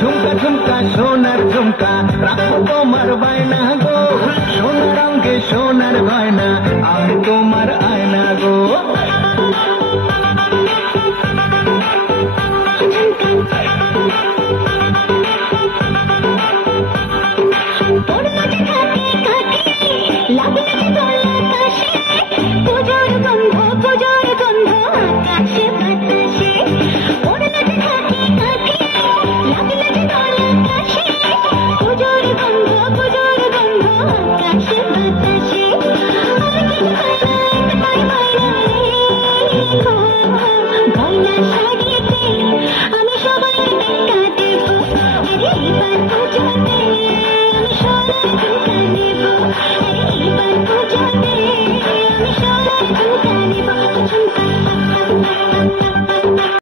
ঝুমকা ঝুমকা সোনার ঝুমকা রাখো তোমার বায়না গো, সোনার অঙ্গে সোনার গয়না আমি তোমার আয়না গো। Bye.